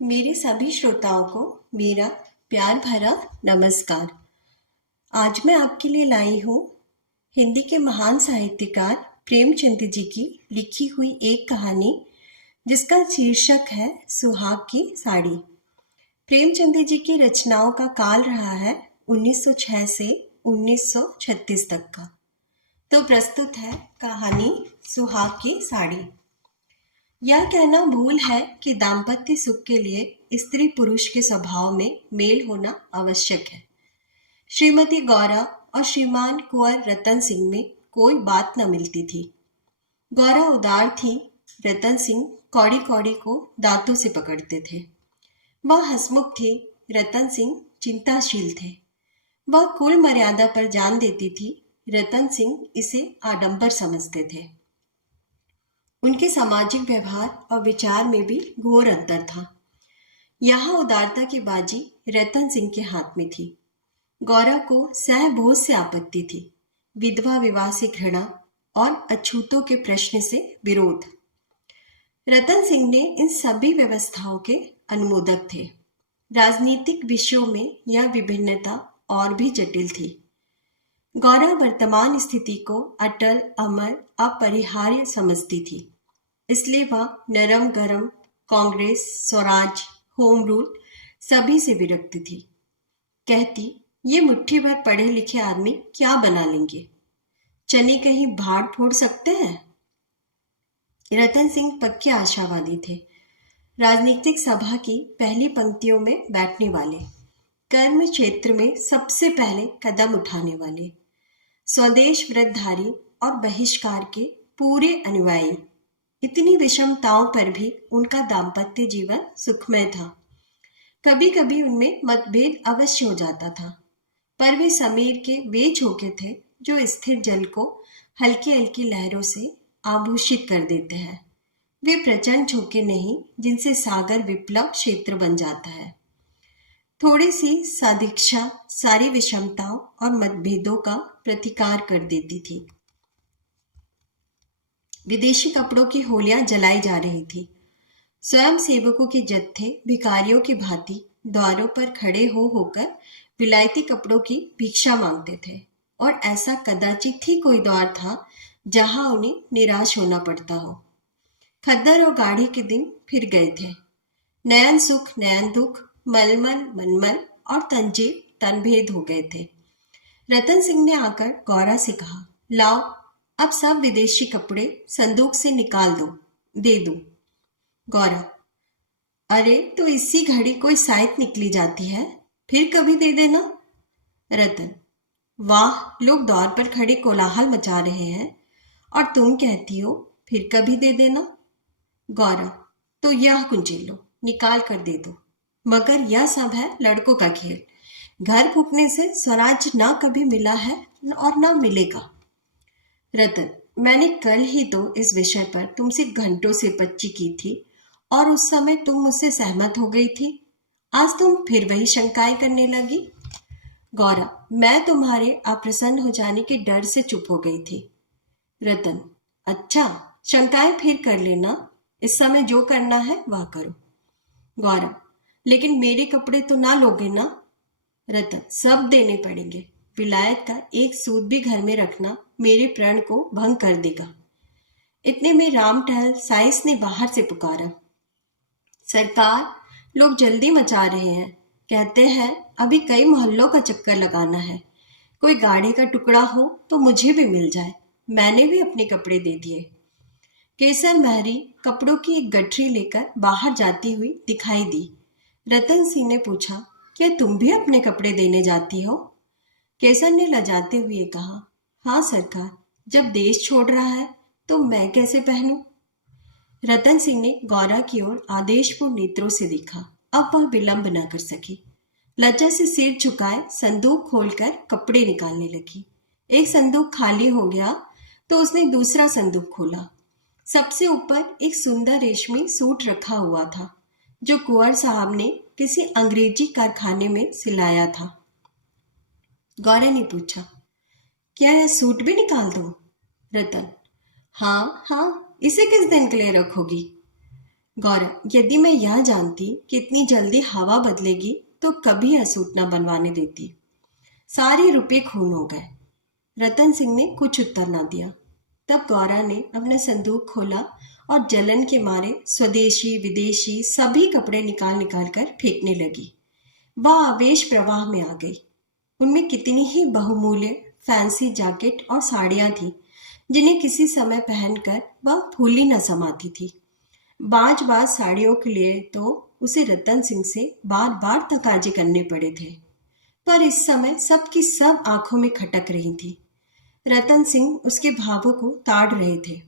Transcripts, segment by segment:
मेरे सभी श्रोताओं को मेरा प्यार भरा नमस्कार। आज मैं आपके लिए लाई हूँ हिंदी के महान साहित्यकार प्रेमचंद जी की लिखी हुई एक कहानी जिसका शीर्षक है सुहाग की साड़ी। प्रेमचंद जी की रचनाओं का काल रहा है 1906 से 1936 तक का। तो प्रस्तुत है कहानी सुहाग की साड़ी। यह कहना भूल है कि दाम्पत्य सुख के लिए स्त्री पुरुष के स्वभाव में मेल होना आवश्यक है। श्रीमती गौरा और श्रीमान कुंवर रतन सिंह में कोई बात न मिलती थी। गौरा उदार थी, रतन सिंह कौड़ी कौड़ी को दांतों से पकड़ते थे। वह हंसमुख थे, रतन सिंह चिंताशील थे। वह कुल मर्यादा पर जान देती थी, रतन सिंह इसे आडंबर समझते थे। उनके सामाजिक व्यवहार और विचार में भी घोर अंतर था। यहाँ उदारता की बाजी रतन सिंह के हाथ में थी। गौरा को सहभोज से आपत्ति थी, विधवा विवाह से घृणा और अछूतों के प्रश्न से विरोध। रतन सिंह ने इन सभी व्यवस्थाओं के अनुमोदक थे। राजनीतिक विषयों में यह विभिन्नता और भी जटिल थी। गौरा वर्तमान स्थिति को अटल, अमर, अपरिहार्य समझती थी। इसलिए वह नरम गरम, कांग्रेस, स्वराज, होम रूल सभी से विरक्त थी। कहती, ये मुट्ठी भर पढ़े लिखे आदमी क्या बना लेंगे, चने कहीं भाड़ फोड़ सकते हैं। रतन सिंह पक्के आशावादी थे। राजनीतिक सभा की पहली पंक्तियों में बैठने वाले, कर्म क्षेत्र में सबसे पहले कदम उठाने वाले, स्वदेश व्रतधारी और बहिष्कार के पूरे अनुयायी। इतनी विषमताओं पर भी उनका दाम्पत्य जीवन सुखमय था। कभी कभी उनमें मतभेद अवश्य हो जाता था, पर वे समीर के वे झोंके थे जो स्थिर जल को हल्की हल्की लहरों से आभूषित कर देते हैं। वे प्रचंड झोंके नहीं जिनसे सागर विप्लव क्षेत्र बन जाता है। थोड़ी सी सदिक्षा सारी विषमताओं और मतभेदों का प्रतिकार कर देती थी। विदेशी कपड़ों की होलियां जलाई जा रही थी। स्वयं सेवकों के जत्थे भिखारियों की भांति द्वारों पर खड़े हो होकर विलायती कपड़ों की भिक्षा मांगते थे, और ऐसा कदाचित ही कोई द्वार था जहां उन्हें निराश होना पड़ता हो। खद्दर और गाढ़ी के दिन फिर गए थे। नयन सुख नयन दुख, मलमल मनमल और तंजीर तनभेद हो गए थे। रतन सिंह ने आकर गौरा से कहा, लाओ अब सब विदेशी कपड़े संदूक से निकाल दो, दे दो। गौरा, अरे तो इसी घड़ी कोई साइत निकली जाती है, फिर कभी दे देना। रतन, वाह, लोग द्वार पर खड़े कोलाहल मचा रहे हैं और तुम कहती हो फिर कभी दे देना। गौरा, तो यह कुंजी लो, निकाल कर दे दो। मगर यह सब है लड़कों का खेल। घर फूकने से स्वराज ना कभी मिला है और ना मिलेगा। रतन, मैंने कल ही तो इस विषय पर तुमसे घंटों से पच्ची की थी और उस समय तुम मुझसे सहमत हो गई थी। आज तुम फिर वही शंकाएं करने लगी। गौरा, मैं तुम्हारे अप्रसन्न हो जाने के डर से चुप हो गई थी। रतन, अच्छा, शंकाएं फिर कर लेना, इस समय जो करना है वह करो। गौरा, लेकिन मेरे कपड़े तो ना लोगे ना। रतन, सब देने पड़ेंगे। विलायत का एक सूत भी घर में रखना मेरे प्रण को भंग कर देगा। इतने में राम टहल साइस ने बाहर से पुकारा, सरकार, लोग जल्दी मचा रहे हैं। कहते हैं अभी कई मोहल्लों का चक्कर लगाना है। कोई गाढ़े का टुकड़ा हो तो मुझे भी मिल जाए। मैंने भी अपने कपड़े दे दिए। केसर महरी कपड़ों की एक गठरी लेकर बाहर जाती हुई दिखाई दी। रतन सिंह ने पूछा, क्या तुम भी अपने कपड़े देने जाती हो? केसर ने लजाते हुए कहा, हाँ सरकार, जब देश छोड़ रहा है तो मैं कैसे पहनूं? रतन सिंह ने गौरा की ओर आदेशपूर्ण नेत्रों से देखा। अब वह विलंब न कर सकी। लज्जा से सिर झुकाए संदूक खोलकर कपड़े निकालने लगी। एक संदूक खाली हो गया तो उसने दूसरा संदूक खोला। सबसे ऊपर एक सुंदर रेशमी सूट रखा हुआ था जो कुंवर साहब ने किसी अंग्रेजी कारखाने में सिलाया था। गौरा ने पूछा, क्या यह सूट भी निकाल दूं? रतन, हाँ हाँ, इसे किस दिन के लिए रखोगी? गौरा, यदि मैं यह जानती कि इतनी जल्दी हवा बदलेगी तो कभी यह सूट न बनवाने देती। सारे रुपए खून हो गए। रतन सिंह ने कुछ उत्तर न दिया। तब गौरा ने अपना संदूक खोला और जलन के मारे स्वदेशी विदेशी सभी कपड़े निकाल निकाल कर फेंकने लगी। वह आवेश प्रवाह में आ गई। उनमें कितनी ही बहुमूल्य फैंसी जैकेट और साड़ियां थीं, जिन्हें किसी समय पहनकर वह फूली न समाती थी। बाज बाज साड़ियों के लिए तो उसे रतन सिंह से बार बार तकाजे करने पड़े थे, पर इस समय सबकी सब आंखों में खटक रही थी। रतन सिंह उसके भावों को ताड़ रहे थे।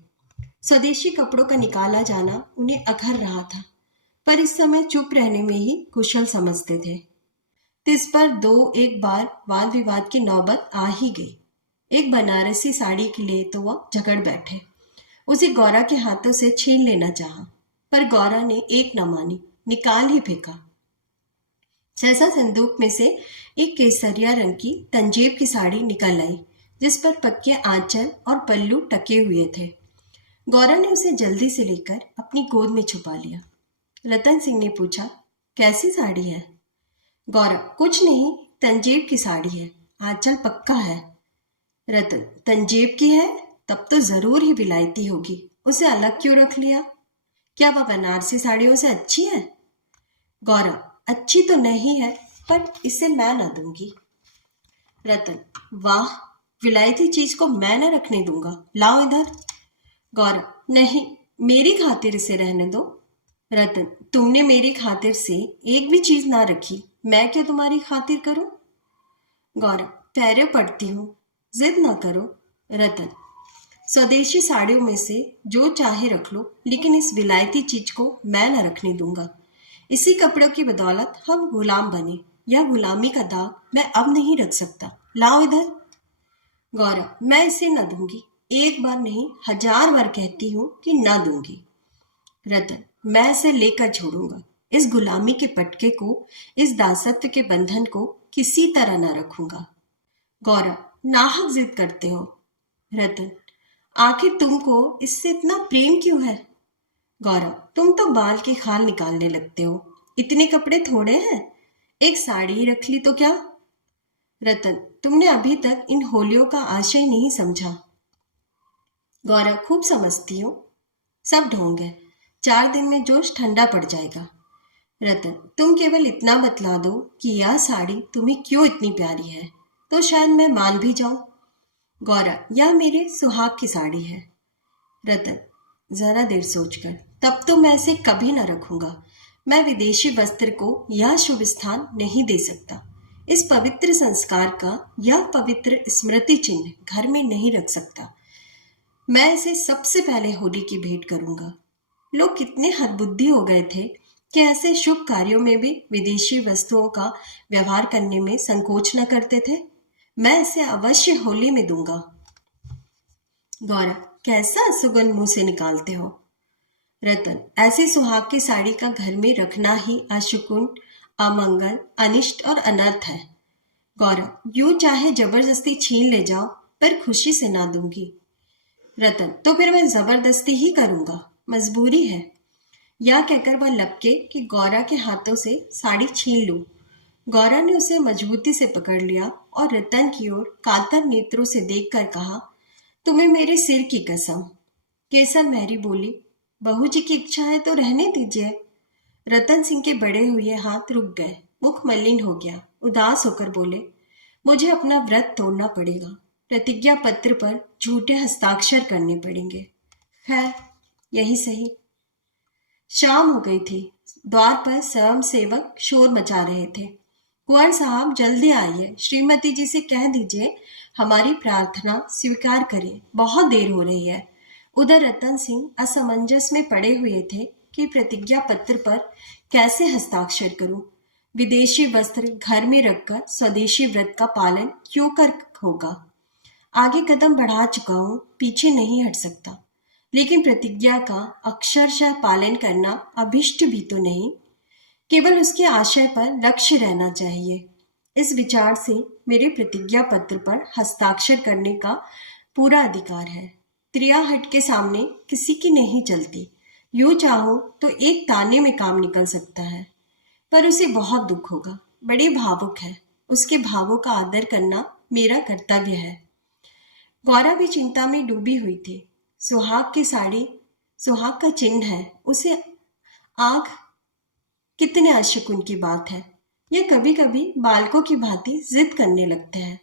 स्वदेशी कपड़ों का निकाला जाना उन्हें अखर रहा था, पर इस समय चुप रहने में ही कुशल समझते थे। इस पर दो एक बार वाद विवाद की नौबत आ ही गई। एक बनारसी साड़ी के लिए तो वह झगड़ बैठे। उसे गौरा के हाथों से छीन लेना चाहा, पर गौरा ने एक न मानी, निकाल ही फेंका। सहसा संदूक में से एक केसरिया रंग की तंजीब की साड़ी निकल आई, जिस पर पक्के आंचल और पल्लू टके हुए थे। गौरा ने उसे जल्दी से लेकर अपनी गोद में छुपा लिया। रतन सिंह ने पूछा, कैसी साड़ी है? गौरा, कुछ नहीं, तंजीब की साड़ी है, आंचल पक्का है। रतन, तंजीब की है तब तो जरूर ही विलायती होगी, उसे अलग क्यों रख लिया? क्या वह बनारसी साड़ियों से अच्छी है? गौरा, अच्छी तो नहीं है, पर इसे मैं न दूंगी। रतन, वाह, विलायती चीज को मैं न रखने दूंगा, लाओ इधर। गौरा, नहीं, मेरी खातिर इसे रहने दो। रतन, तुमने मेरी खातिर से एक भी चीज ना रखी, मैं क्या तुम्हारी खातिर करूं? गौरा, पैरे पड़ती हूं, जिद ना करो। रतन, स्वदेशी साड़ियों में से जो चाहे रख लो, लेकिन इस विलायती चीज को मैं न रखने दूंगा। इसी कपड़ों की बदौलत हम गुलाम बने, यह गुलामी का दाग मैं अब नहीं रख सकता, लाओ इधर। गौरा, मैं इसे न दूंगी, एक बार नहीं 1000 बार कहती हूं कि न दूंगी। रतन, मैं इसे लेकर छोड़ूंगा, इस गुलामी के पटके को, इस दासत्व के बंधन को किसी तरह न रखूंगा। गौरा, नाहक जिद करते हो। रतन, आखिर तुमको इससे इतना प्रेम क्यों है? गौरा, तुम तो बाल की खाल निकालने लगते हो, इतने कपड़े थोड़े हैं, एक साड़ी ही रख ली तो क्या? रतन, तुमने अभी तक इन होलियों का आशय नहीं समझा। गौरा, खूब समझती हो, सब ढोंग है, 4 दिन में जोश ठंडा पड़ जाएगा। रतन, तुम केवल इतना बतला दो कि यह साड़ी तुम्हें क्यों इतनी प्यारी है, तो शायद मैं मान भी जाऊं। गौरा, यह मेरे सुहाग की साड़ी है। रतन, जरा देर सोचकर, तब तो मैं इसे कभी न रखूंगा। मैं विदेशी वस्त्र को यह शुभ स्थान नहीं दे सकता। इस पवित्र संस्कार का यह पवित्र स्मृति चिन्ह घर में नहीं रख सकता। मैं इसे सबसे पहले होली की भेंट करूंगा। लोग कितने हरबुद्धि हो गए थे कि ऐसे शुभ कार्यों में भी विदेशी वस्तुओं का व्यवहार करने में संकोच न करते थे। मैं इसे अवश्य होली में दूंगा। गौरा, कैसा सुगंध मुंह से निकालते हो। रतन, ऐसी सुहाग की साड़ी का घर में रखना ही अशुकुन, अमंगल, अनिष्ट और अनर्थ है। गौरा, यूं चाहे जबरदस्ती छीन ले जाओ, पर खुशी से ना दूंगी। रतन, तो फिर मैं जबरदस्ती ही करूंगा, मजबूरी है। यह कहकर वह लपके कि गौरा के हाथों से साड़ी छीन लूं। गौरा ने उसे मजबूती से पकड़ लिया और रतन की ओर कातर नेत्रों से देखकर कहा, तुम्हें मेरे सिर की कसम। केसर मेहरी बोली, बहू जी की इच्छा है तो रहने दीजिए। रतन सिंह के बड़े हुए हाथ रुक गए, मुख मलिन हो गया, उदास होकर बोले, मुझे अपना व्रत तोड़ना पड़ेगा, प्रतिज्ञा पत्र पर झूठे हस्ताक्षर करने पड़ेंगे। खैर, यही सही। शाम हो गई थी। द्वार पर स्वयं सेवक शोर मचा रहे थे। कुंवर साहब, जल्दी आइए, श्रीमती जी से कह दीजिए हमारी प्रार्थना स्वीकार करिए, बहुत देर हो रही है। उधर रतन सिंह असमंजस में पड़े हुए थे कि प्रतिज्ञा पत्र पर कैसे हस्ताक्षर करूं। विदेशी वस्त्र घर में रखकर स्वदेशी व्रत का पालन क्यों कर होगा। आगे कदम बढ़ा चुका हूं, पीछे नहीं हट सकता, लेकिन प्रतिज्ञा का अक्षरशः पालन करना अभिष्ट भी तो नहीं, केवल उसके आशय पर लक्ष्य रहना चाहिए। इस विचार से मेरे प्रतिज्ञा पत्र पर हस्ताक्षर करने का पूरा अधिकार है। त्रिया हट के सामने किसी की नहीं चलती। यूं चाहो तो एक ताने में काम निकल सकता है, पर उसे बहुत दुख होगा। बड़ी भावुक है, उसके भावों का आदर करना मेरा कर्तव्य है। गौरा भी चिंता में डूबी हुई थी। सुहाग की साड़ी सुहाग का चिन्ह है, उसे आग कितने अशकुन की बात है। यह कभी कभी बालकों की भांति जिद करने लगते हैं,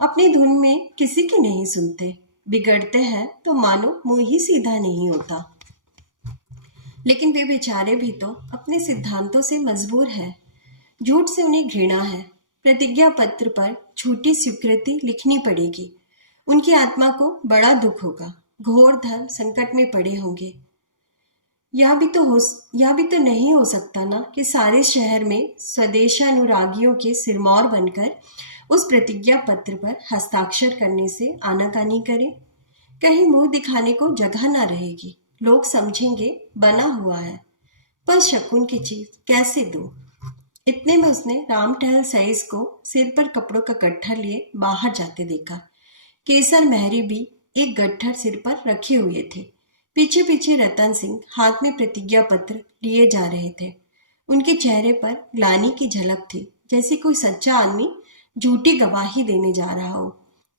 अपनी धुन में किसी की नहीं सुनते, बिगड़ते हैं तो मानो मुंह ही सीधा नहीं होता। लेकिन वे बेचारे भी तो अपने सिद्धांतों से मजबूर हैं। झूठ से उन्हें घृणा है। प्रतिज्ञा पत्र पर झूठी स्वीकृति लिखनी पड़ेगी। उनकी आत्मा को बड़ा दुख होगा, घोर धर्म संकट में पड़े होंगे। यह भी तो नहीं हो सकता ना कि सारे शहर में स्वदेशानुरागियों के सिरमौर बनकर उस प्रतिज्ञा पत्र पर हस्ताक्षर करने से आनाकानी करें। कहीं मुंह दिखाने को जगह ना रहेगी, लोग समझेंगे बना हुआ है, पर शकुन की चीज कैसे दूं? इतने में उसने राम टहल सईस को सिर पर कपड़ों का गट्ठर लिए बाहर जाते देखा। केसर मेहरी भी एक गट्ठर सिर पर रखे हुए थे। पीछे पीछे रतन सिंह हाथ में प्रतिज्ञा पत्र लिए जा रहे थे। उनके चेहरे पर ग्लानि की झलक थी, जैसे कोई सच्चा आदमी झूठी गवाही देने जा रहा हो।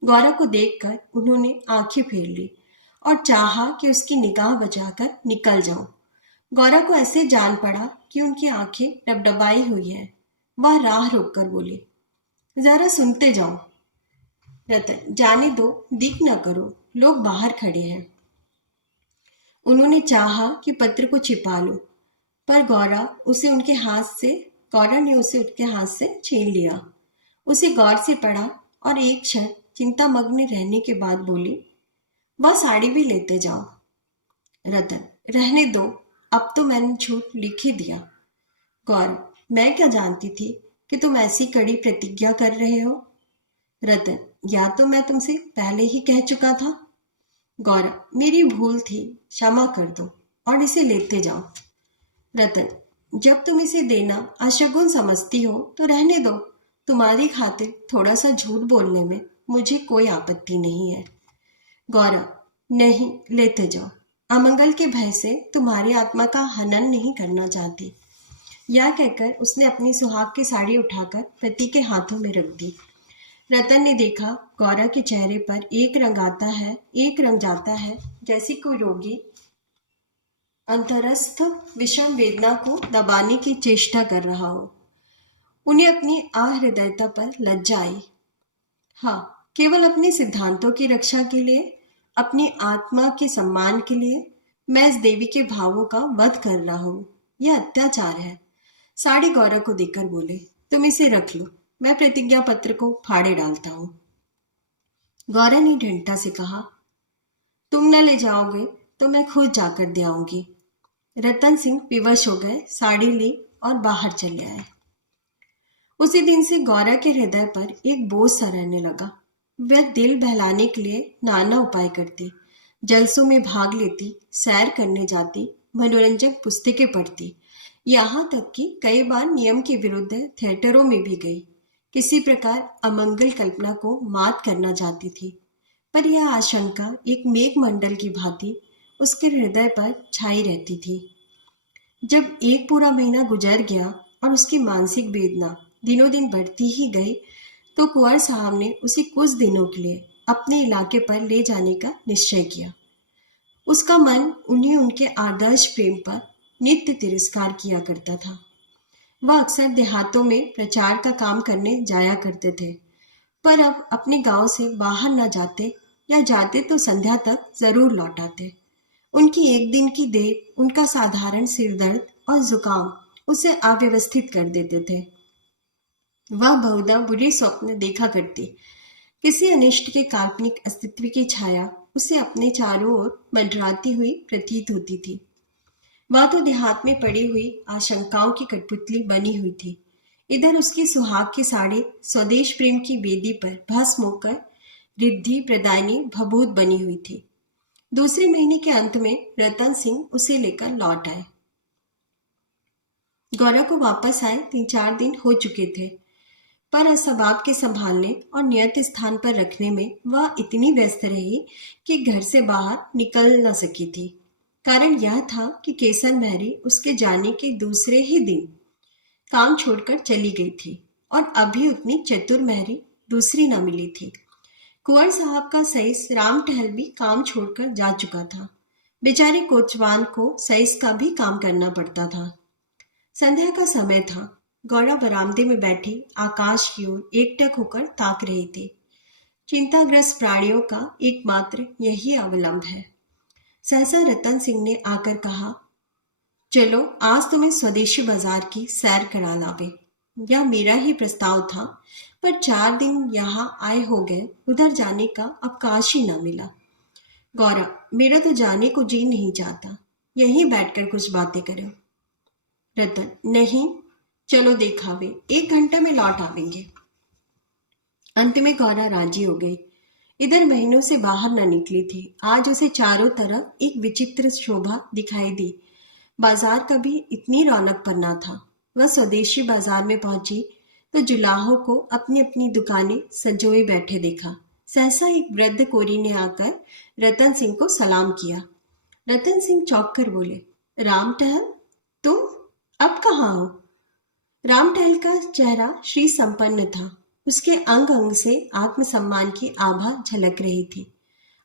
गौरा को देखकर उन्होंने आंखें फेर ली और चाहा कि उसकी निगाह बचाकर निकल जाऊं। गौरा को ऐसे जान पड़ा कि उनकी आंखें डबडबाई हुई है। वह राह रोककर बोली, जरा सुनते जाओ। रतन, जाने दो, दिख न करो, लोग बाहर खड़े हैं। उन्होंने चाहा कि पत्र को छिपा लो, पर गौरा ने उसे उनके हाथ से छीन लिया। उसे गौर से पढ़ा और एक क्षण चिंतामग्न रहने के बाद बोली, वह साड़ी भी लेते जाओ। रतन, रहने दो, अब तो मैंने झूठ लिख ही दिया। गौर, मैं क्या जानती थी कि तुम ऐसी कड़ी प्रतिज्ञा कर रहे हो। रतन, या तो मैं तुमसे पहले ही कह चुका था। गौर, मेरी भूल थी, क्षमा कर दो और इसे लेते जाओ। रतन, जब तुम इसे देना अशगुन समझती हो तो रहने दो। तुम्हारी खातिर थोड़ा सा झूठ बोलने में मुझे कोई आपत्ति नहीं है। गौरा, नहीं, लेते जाओ। अमंगल के भय से तुम्हारी आत्मा का हनन नहीं करना चाहती। यह कहकर उसने अपनी सुहाग की साड़ी उठाकर पति के हाथों में रख दी। रतन ने देखा गौरा के चेहरे पर एक रंग आता है, एक रंग जाता है, जैसी कोई रोगी अंतरस्थ विषम वेदना को दबाने की चेष्टा कर रहा हो। उन्हें अपनी आहृदयता पर लज्जा आई। हाँ, केवल अपने सिद्धांतों की रक्षा के लिए, अपनी आत्मा के सम्मान के लिए मैं इस देवी के भावों का वध कर रहा हूं। यह अत्याचार है। साड़ी गौरा को देकर बोले, तुम इसे रख लो, मैं प्रतिज्ञा पत्र को फाड़े डालता हूं। गौरा ने ढंढता से कहा, तुम न ले जाओगे तो मैं खुद जाकर दे आऊंगी। रतन सिंह विवश हो गए, साड़ी ली और बाहर चले आए। उसी दिन से गौरा के हृदय पर एक बोझ सा रहने लगा। वह दिल बहलाने के लिए नाना उपाय करती, जलसों में भाग लेती, सैर करने जाती, मनोरंजक पुस्तकें पढ़ती, यहाँ तक कि कई बार नियम के विरुद्ध थिएटरों में भी गई। किसी प्रकार अमंगल कल्पना को मात करना चाहती थी, पर यह आशंका एक मेघमंडल की भांति उसके हृदय पर छाई रहती थी। जब एक पूरा महीना गुजर गया और उसकी मानसिक वेदना दिनों दिन बढ़ती ही गई, तो कुंवर साहब ने उसे कुछ दिनों के लिए अपने इलाके पर ले जाने का निश्चय किया। उसका मन उन्हें उनके आदर्श प्रेम पर नित्य तिरस्कार किया करता था। वह अक्सर देहातों में प्रचार का काम करने जाया करते थे, पर अब अपने गांव से बाहर न जाते, या जाते तो संध्या तक जरूर लौट आते। उनकी एक दिन की देर, उनका साधारण सिरदर्द और जुकाम उसे अव्यवस्थित कर देते थे। वह बहुधा बुरी स्वप्न देखा करती। किसी अनिष्ट के काल्पनिक अस्तित्व की छाया उसे अपने चारों ओर मंडराती हुई प्रतीत होती थी। वह तो देहात में पड़ी हुई आशंकाओं की कठपुतली बनी हुई थी। इधर उसकी सुहाग की साड़ी स्वदेश प्रेम की वेदी पर भस्म होकर रिद्धि प्रदायनी भभूत बनी हुई थी। दूसरे महीने के अंत में रतन सिंह उसे लेकर लौट आए। गौरा को वापस आए 3-4 दिन हो चुके थे, पर असबाब के संभालने और नियत स्थान पर रखने में वह इतनी व्यस्त रही कि घर से बाहर निकल न सकी थी। कारण यह था कि केसर महरी उसके जाने के दूसरे ही दिन काम छोड़कर चली गई थी और अभी उतनी चतुर महरी दूसरी न मिली थी। कुंवर साहब का सईस राम टहल भी काम छोड़कर जा चुका था। बेचारे कोचवान को सईस का भी काम करना पड़ता था। संध्या का समय था। गौरा बरामदे में बैठी आकाश की ओर एकटक होकर ताक रही थी। चिंताग्रस्त प्राणियों का एकमात्र यही अवलंब है। सहसा रतन सिंह ने आकर कहा, चलो आज तुम्हें स्वदेशी बाजार की सैर करा लावे। यह मेरा ही प्रस्ताव था, पर 4 दिन यहाँ आए हो गए, उधर जाने का अवकाश ही न मिला। गौरा, मेरा तो जाने को जी नहीं चाहता, यहीं बैठकर कुछ बातें करो। रतन, नहीं, चलो देखावे, 1 घंटे में लौट आवेंगे। अंत में गौरा राजी हो गई। इधर महीनों से बाहर न निकली थी। आज उसे चारों तरफ एक विचित्र शोभा दिखाई दी। बाजार कभी इतनी रौनक पर न था। वह स्वदेशी बाजार में पहुंची तो जुलाहों को अपनी अपनी दुकानें संजोए बैठे देखा। सहसा एक वृद्ध कोरी ने आकर रतन सिंह को सलाम किया। रतन सिंह चौंक कर बोले, राम टहल, तुम अब कहाँ हो? राम टहल का चेहरा श्री संपन्न था। उसके अंग अंग से आत्मसम्मान की आभा झलक रही थी।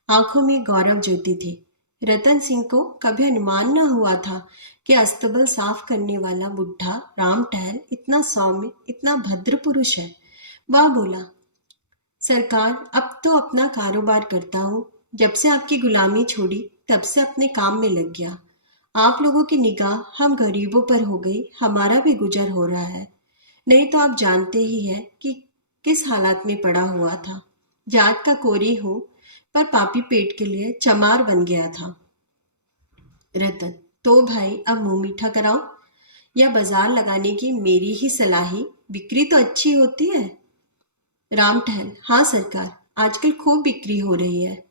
आंखों में गौरव ज्योति थी। रतन सिंह को कभी अनुमान न हुआ था कि अस्तबल साफ करने वाला बुढ़ा राम टहल इतना सौम्य, इतना भद्र पुरुष है। वह बोला, सरकार, अब तो अपना कारोबार करता हूँ। जब से आपकी गुलामी छोड़ी तब से अपने काम में लग गया। आप लोगों की निगाह हम गरीबों पर हो गई, हमारा भी गुजर हो रहा है। नहीं तो आप जानते ही हैं कि किस हालात में पड़ा हुआ था। जात का कोरी हूं, पर पापी पेट के लिए चमार बन गया था। रतन, तो भाई अब मुंह मीठा कराओ। या बाजार लगाने की मेरी ही सलाही, बिक्री तो अच्छी होती है। राम टहल, हाँ सरकार, आजकल खूब बिक्री हो रही है।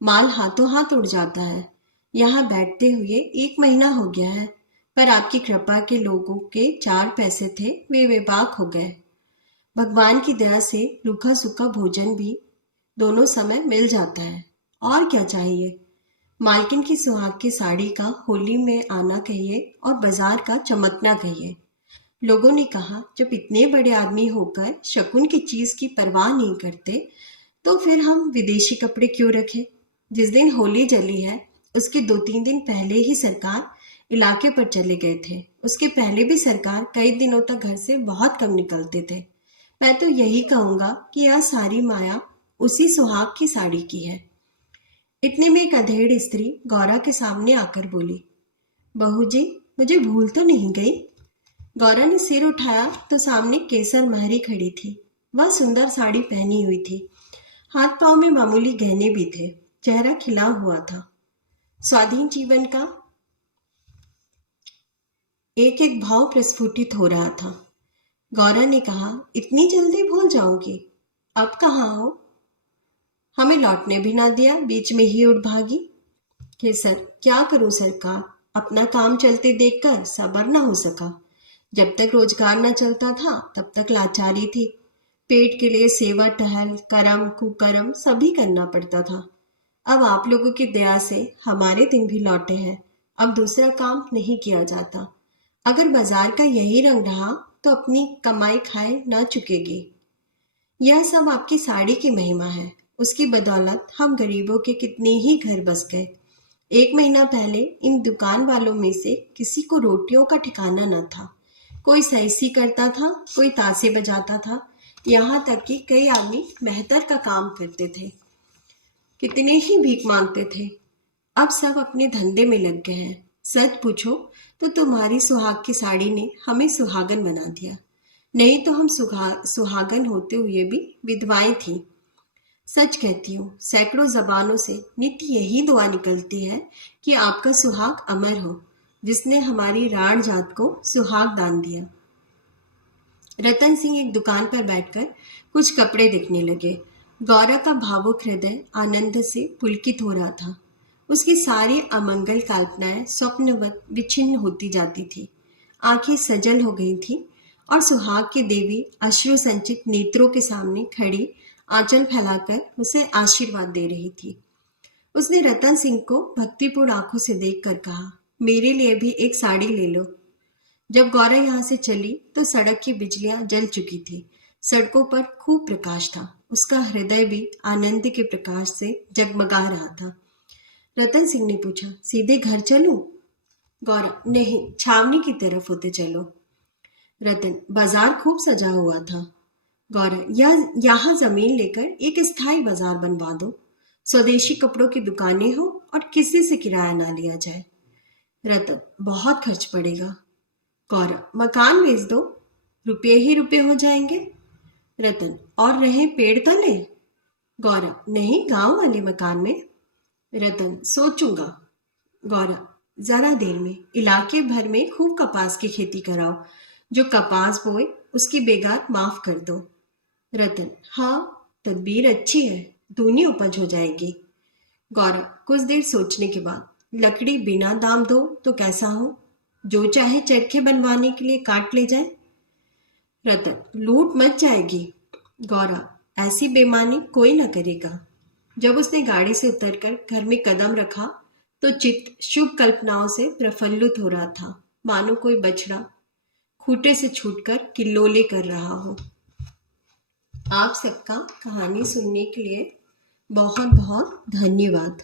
माल हाथों हाथ उड़ जाता है। यहाँ बैठते हुए 1 महीना हो गया है, पर आपकी कृपा के लोगों के 4 पैसे थे, वे बेबाक हो गए। भगवान की दया से रूखा सूखा भोजन भी दोनों समय मिल जाता है, और क्या चाहिए। मालकिन की सुहाग की साड़ी का होली में आना कहिए और बाजार का चमकना कहिए। लोगों ने कहा, जब इतने बड़े आदमी होकर शकुन की चीज की परवाह नहीं करते तो फिर हम विदेशी कपड़े क्यों रखें। जिस दिन होली जली है उसके 2-3 दिन पहले ही सरकार इलाके पर चले गए थे। उसके पहले भी सरकार कई दिनों तक घर से बहुत कम निकलते थे। मैं तो यही कहूंगा कि यह सारी माया उसी सुहाग की साड़ी की है। इतने में एक अधेड़ स्त्री गौरा के सामने आकर बोली, बहू जी, मुझे भूल तो नहीं गई? गौरा ने सिर उठाया तो सामने केसर महरी खड़ी थी। वह सुंदर साड़ी पहनी हुई थी। हाथ पांव में मामूली गहने भी थे। चेहरा खिला हुआ था। स्वाधीन जीवन का एक एक भाव प्रस्फुटित हो रहा था। गौरा ने कहा, इतनी जल्दी भूल जाऊंगी? अब कहाँ हो? हमें लौटने भी ना दिया, बीच में ही उठ भागी। केसर, क्या करूं सरकार, अपना काम चलते देखकर सब्र ना हो सका। जब तक रोजगार ना चलता था तब तक लाचारी थी। पेट के लिए सेवा टहल, करम कुकरम सभी करना पड़ता था। अब आप लोगों की दया से हमारे दिन भी लौटे हैं। अब दूसरा काम नहीं किया जाता। अगर बाजार का यही रंग रहा तो अपनी कमाई खाए ना चुकेगी। यह सब आपकी साड़ी की महिमा है। उसकी बदौलत हम गरीबों के कितने ही घर बस गए। 1 महीना पहले इन दुकान वालों में से किसी को रोटियों का ठिकाना न था। कोई सैसी करता था, कोई तासे बजाता था, यहाँ तक कि कई आदमी मेहतर का काम करते थे। कितने ही भीख मांगते थे। अब सब अपने धंधे में लग गए हैं। सच पूछो तो तुम्हारी सुहाग की साड़ी ने हमें सुहागन बना दिया। नहीं तो हम सुहागन होते हुए भी विधवाएं थीं। सच कहती हूँ, सैकड़ों जबानों से नित्य यही दुआ निकलती है कि आपका सुहाग अमर हो, जिसने हमारी राण जात को सुहाग दान दिया। रतन सिंह एक दुकान पर बैठकर कुछ कपड़े देखने लगे। गौरा का भावुक हृदय आनंद से पुलकित हो रहा था। उसकी सारी अमंगल कल्पनाएं स्वप्नवत विच्छिन्न होती जाती थी। आंखें सजल हो गई थी और सुहाग की देवी अश्रु संचित नेत्रों के सामने खड़ी आंचल फैलाकर उसे आशीर्वाद दे रही थी। उसने रतन सिंह को भक्तिपूर्ण आंखों से देखकर कहा, मेरे लिए भी एक साड़ी ले लो। जब गौरा यहाँ से चली तो सड़क की बिजलियां जल चुकी थी। सड़कों पर खूब प्रकाश था। उसका हृदय भी आनंद के प्रकाश से जगमगा रहा था। रतन सिंह ने पूछा, सीधे घर चलूं? गौरा, नहीं, छावनी की तरफ होते चलो। रतन, बाजार खूब सजा हुआ था। गौरा, यहाँ जमीन लेकर एक स्थायी बाजार बनवा दो। स्वदेशी कपड़ों की दुकानें हो और किसी से किराया ना लिया जाए। रतन, बहुत खर्च पड़ेगा। गौरा, मकान बेच दो, रुपये ही रुपये हो जाएंगे। रतन, और रहे पेड़ तले? गौरा, नहीं, गांव वाले मकान में। रतन, सोचूंगा। गौरा, जरा देर में इलाके भर में खूब कपास की खेती कराओ। जो कपास बोए उसकी बेगार माफ कर दो। रतन, हाँ, तदबीर अच्छी है, दूनी उपज हो जाएगी। गौरा, कुछ देर सोचने के बाद, लकड़ी बिना दाम दो तो कैसा हो? जो चाहे चरखे बनवाने के लिए काट ले जाए। रतन, लूट मच जाएगी। गौरा, ऐसी बेईमानी कोई न करेगा। जब उसने गाड़ी से उतरकर घर में कदम रखा तो चित्त शुभ कल्पनाओं से प्रफुल्लित हो रहा था, मानो कोई बछड़ा खूंटे से छूटकर किल्लोले कर रहा हो। आप सबका कहानी सुनने के लिए बहुत बहुत धन्यवाद।